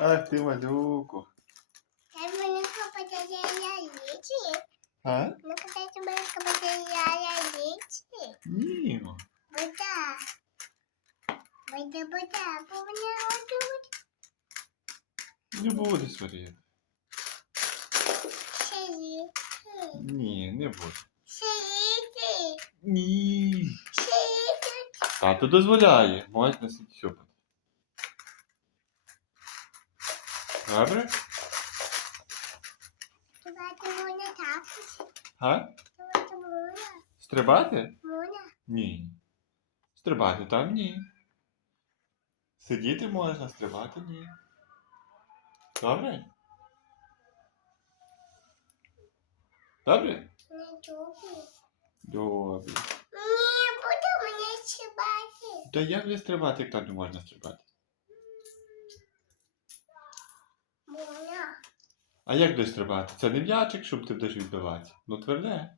Ах ти малюку. Дай мені копати яєчки. А? Ну, копати мені копати яєчки. Ні. Вода. Вода, вода. Бо мене отут Не буде сварити. сидіти. Ні, не буде. Сидіти. Ні. Сидіти. Тато дозволяє. Можна сюди. Добре? Давайте можна так. А? Давайте можна. Стрибати? Можна. Ні. Стрибати там ні. Сидіти можна, стрибати ні. Добре? Добре? Не добре. Добре. Ні, буде мене чіпати. Та як же стрибати, як там не можна стрибати? Можна. А як десь стрибати? Це не м'ячик, щоб ти будеш відбивати. Ну тверде.